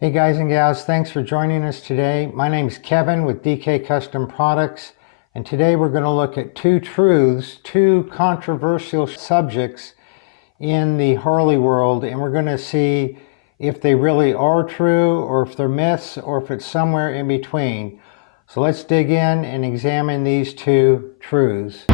Hey guys and gals, thanks for joining us today. My name is Kevin with DK Custom Products, and today we're going to look at two truths, two controversial subjects in the Harley world, and we're going to see if they really are true or if they're myths or if it's somewhere in between. So let's dig in and examine these two truths.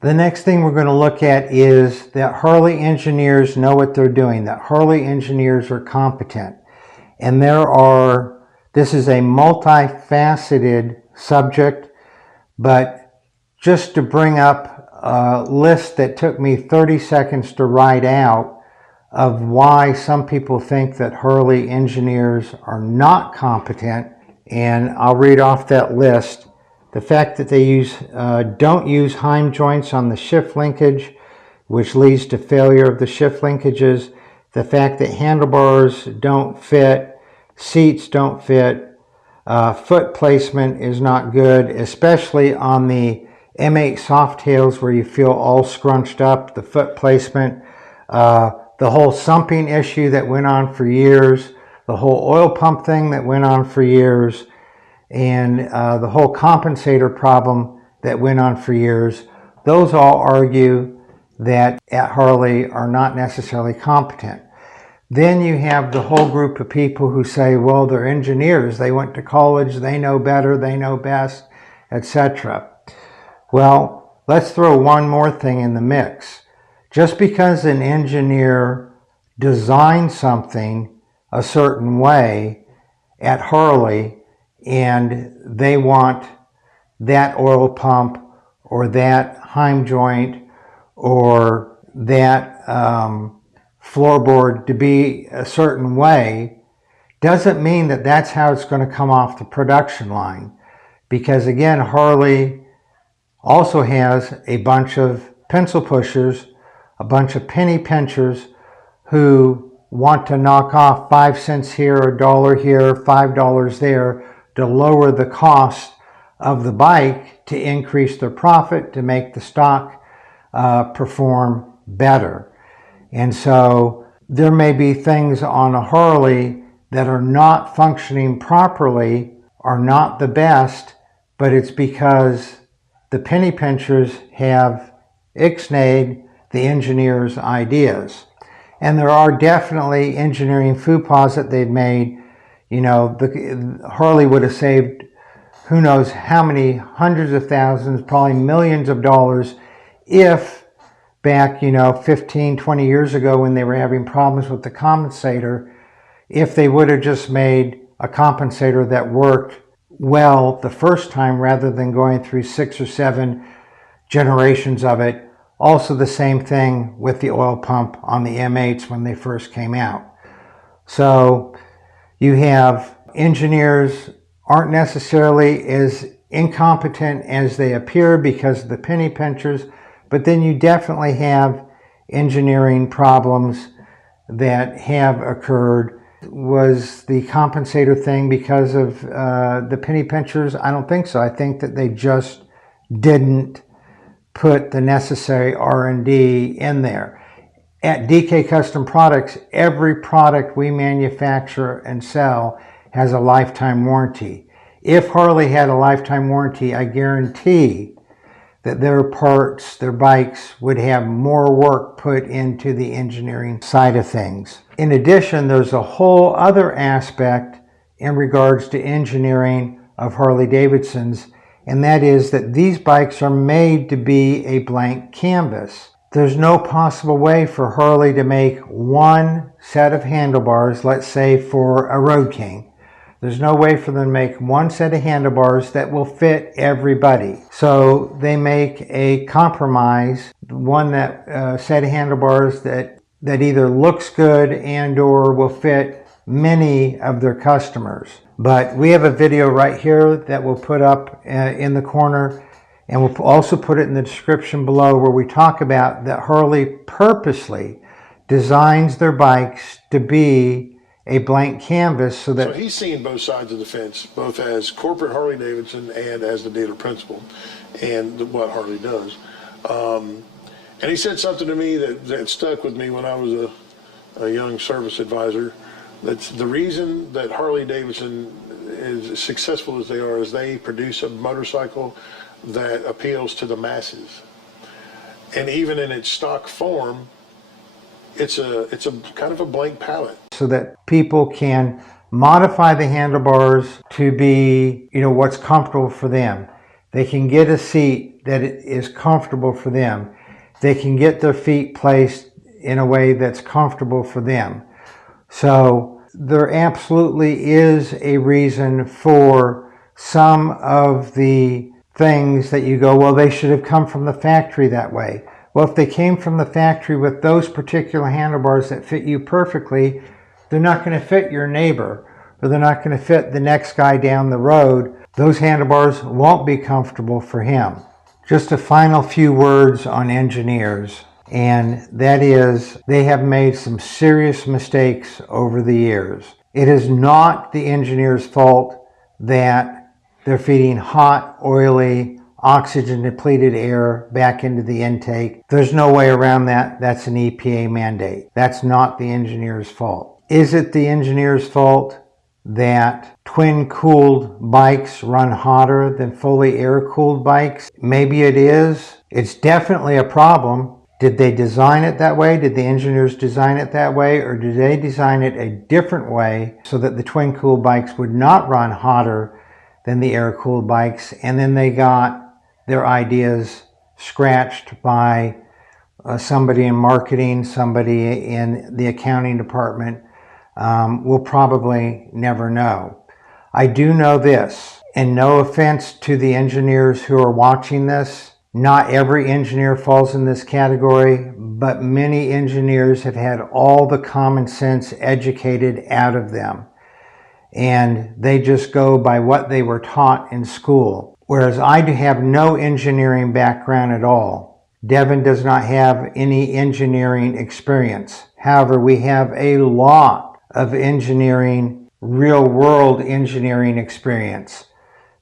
The next thing we're going to look at is that Harley engineers know what they're doing, that Harley engineers are competent. And this is a multifaceted subject, but just to bring up a list that took me 30 seconds to write out of why some people think that Harley engineers are not competent, and I'll read off that list. The fact that they don't use heim joints on the shift linkage, which leads to failure of the shift linkages. The fact that handlebars don't fit, seats don't fit, foot placement is not good, especially on the M8 Softails where you feel all scrunched up. The foot placement, the whole sumping issue that went on for years, the whole oil pump thing that went on for years, and the whole compensator problem that went on for years, those all argue that at Harley are not necessarily competent. Then you have the whole group of people who say, well, they're engineers, they went to college, they know better, they know best, etc. Well, let's throw one more thing in the mix. Just because an engineer designs something a certain way at Harley and they want that oil pump or that heim joint or that floorboard to be a certain way, doesn't mean that that's how it's going to come off the production line. Because again, Harley also has a bunch of pencil pushers, a bunch of penny pinchers who want to knock off 5 cents here, $1 here, $5 there, to lower the cost of the bike to increase their profit, to make the stock perform better. And so there may be things on a Harley that are not functioning properly, are not the best, but it's because the penny pinchers have ixnayed the engineer's ideas. And there are definitely engineering faux pas that they've made. You know, Harley would have saved who knows how many hundreds of thousands, probably millions of dollars if back, 15, 20 years ago when they were having problems with the compensator, if they would have just made a compensator that worked well the first time rather than going through 6 or 7 generations of it. Also the same thing with the oil pump on the M8s when they first came out. So you have engineers aren't necessarily as incompetent as they appear because of the penny pinchers, but then you definitely have engineering problems that have occurred. Was the compensator thing because of the penny pinchers? I don't think so. I think that they just didn't put the necessary R&D in there. At DK Custom Products, every product we manufacture and sell has a lifetime warranty. If Harley had a lifetime warranty, I guarantee that their parts, their bikes would have more work put into the engineering side of things. In addition, there's a whole other aspect in regards to engineering of Harley Davidsons, and that is that these bikes are made to be a blank canvas. There's no possible way for Harley to make one set of handlebars, let's say for a Road King. There's no way for them to make one set of handlebars that will fit everybody. So they make a compromise, one set of handlebars that either looks good and or will fit many of their customers. But we have a video right here that we'll put up in the corner, and we'll also put it in the description below, where we talk about that Harley purposely designs their bikes to be a blank canvas so that... So he's seeing both sides of the fence, both as corporate Harley Davidson and as the dealer principal, and what Harley does. And he said something to me that stuck with me when I was a young service advisor. That's the reason that Harley Davidson is as successful as they are is they produce a motorcycle that appeals to the masses. And even in its stock form, it's a kind of a blank palette. So that people can modify the handlebars to be, what's comfortable for them. They can get a seat that is comfortable for them. They can get their feet placed in a way that's comfortable for them. So there absolutely is a reason for some of the things that you go, well, they should have come from the factory that way. Well, if they came from the factory with those particular handlebars that fit you perfectly, they're not going to fit your neighbor, or they're not going to fit the next guy down the road. Those handlebars won't be comfortable for him. Just a final few words on engineers, and that is they have made some serious mistakes over the years. It is not the engineer's fault that they're feeding hot, oily, oxygen-depleted air back into the intake. There's no way around that. That's an EPA mandate. That's not the engineer's fault. Is it the engineer's fault that twin-cooled bikes run hotter than fully air-cooled bikes? Maybe it is. It's definitely a problem. Did they design it that way? Did the engineers design it that way? Or did they design it a different way so that the twin-cooled bikes would not run hotter than the air-cooled bikes? And then they got their ideas scratched by somebody in marketing, somebody in the accounting department. We'll probably never know. I do know this, and no offense to the engineers who are watching this, not every engineer falls in this category, but many engineers have had all the common sense educated out of them. And they just go by what they were taught in school. Whereas I have no engineering background at all. Devin does not have any engineering experience. However, we have a lot of engineering, real world engineering experience.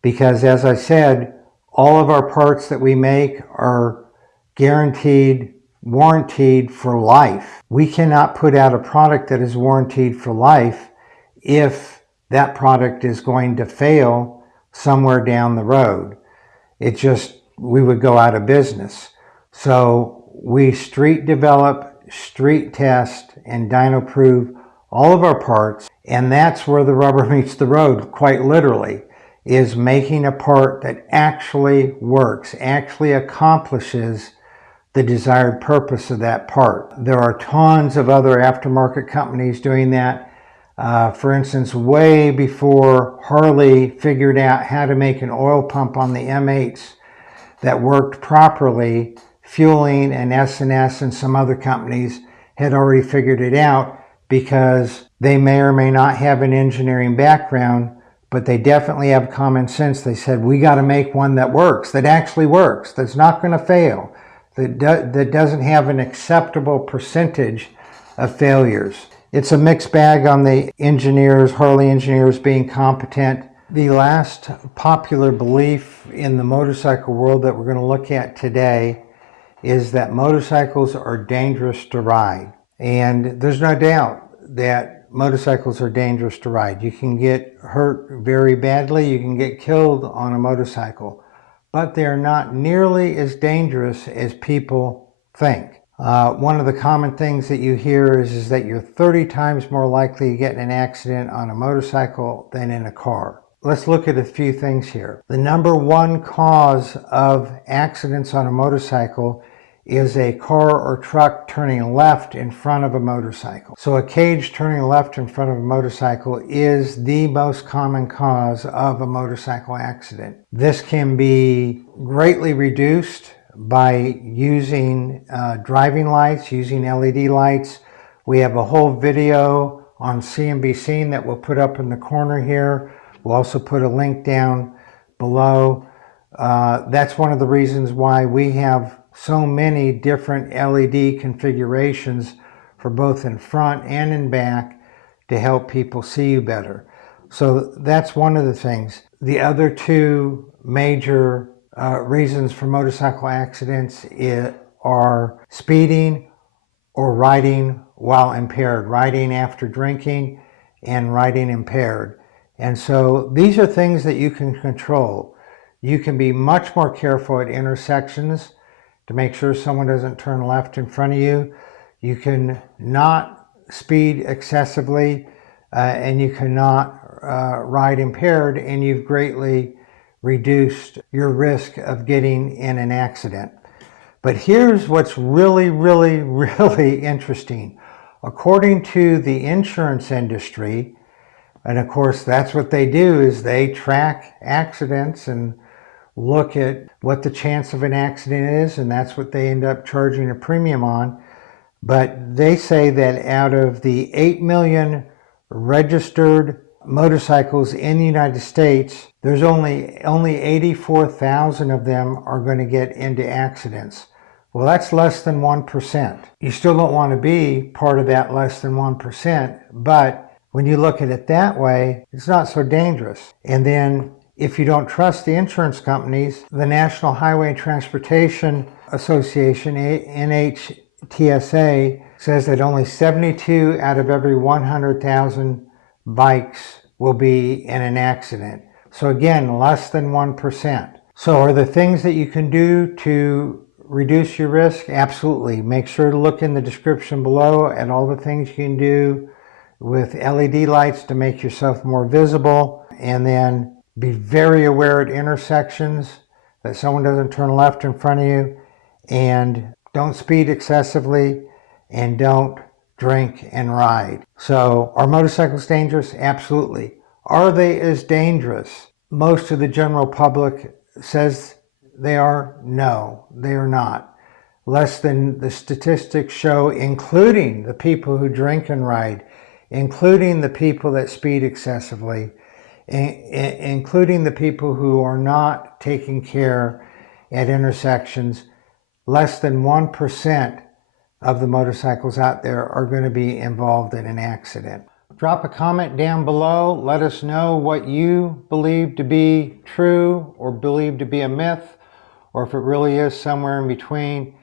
Because as I said, all of our parts that we make are guaranteed, warranted for life. We cannot put out a product that is warranted for life if that product is going to fail somewhere down the road. We would go out of business. So we street develop, street test, and dyno prove all of our parts. And that's where the rubber meets the road, quite literally, is making a part that actually works, actually accomplishes the desired purpose of that part. There are tons of other aftermarket companies doing that. For instance, way before Harley figured out how to make an oil pump on the M8s that worked properly, Fueling and S&S and some other companies had already figured it out because they may or may not have an engineering background, but they definitely have common sense. They said, we got to make one that works, that actually works, that's not going to fail, that doesn't have an acceptable percentage of failures. It's a mixed bag on the engineers, Harley engineers being competent. The last popular belief in the motorcycle world that we're going to look at today is that motorcycles are dangerous to ride. And there's no doubt that motorcycles are dangerous to ride. You can get hurt very badly, you can get killed on a motorcycle, but they're not nearly as dangerous as people think. One of the common things that you hear is that you're 30 times more likely to get in an accident on a motorcycle than in a car. Let's look at a few things here. The number one cause of accidents on a motorcycle is a car or truck turning left in front of a motorcycle. So a cage turning left in front of a motorcycle is the most common cause of a motorcycle accident. This can be greatly reduced by using driving lights, using LED lights. We have a whole video on CNBC that we'll put up in the corner here. We'll also put a link down below. That's one of the reasons why we have so many different LED configurations for both in front and in back to help people see you better. So that's one of the things. The other two major reasons for motorcycle accidents are speeding or riding while impaired, riding after drinking and riding impaired. And so these are things that you can control. You can be much more careful at intersections to make sure someone doesn't turn left in front of you. You can not speed excessively, and you cannot ride impaired, and you've greatly reduced your risk of getting in an accident. But here's what's really, really, really interesting. According to the insurance industry, and of course that's what they do, is they track accidents and look at what the chance of an accident is, and that's what they end up charging a premium on. But they say that out of the 8 million registered motorcycles in the United States, there's only 84,000 of them are going to get into accidents. Well, that's less than 1%. You still don't want to be part of that less than 1%, but when you look at it that way, it's not so dangerous. And then if you don't trust the insurance companies, the National Highway Transportation Association, NHTSA, says that only 72 out of every 100,000 bikes will be in an accident. So again, less than 1%. So are there things that you can do to reduce your risk? Absolutely. Make sure to look in the description below at all the things you can do with LED lights to make yourself more visible, and then be very aware at intersections that someone doesn't turn left in front of you, and don't speed excessively, and don't drink and ride. So are motorcycles dangerous? Absolutely. Are they as dangerous? Most of the general public says they are. No, they are not. Less than the statistics show, including the people who drink and ride, including the people that speed excessively, including the people who are not taking care at intersections. Less than 1% of the motorcycles out there are going to be involved in an accident. Drop a comment down below. Let us know what you believe to be true or believe to be a myth, or if it really is somewhere in between.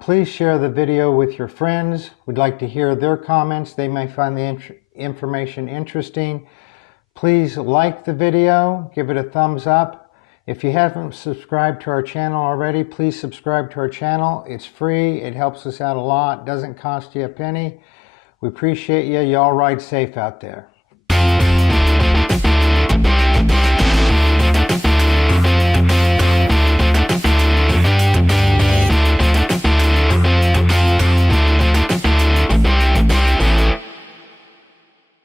Please share the video with your friends. We'd like to hear their comments. They may find the information interesting. Please like the video, give it a thumbs up. If you haven't subscribed to our channel already, please subscribe to our channel. It's free, it helps us out a lot, doesn't cost you a penny. We appreciate you. Y'all ride safe out there.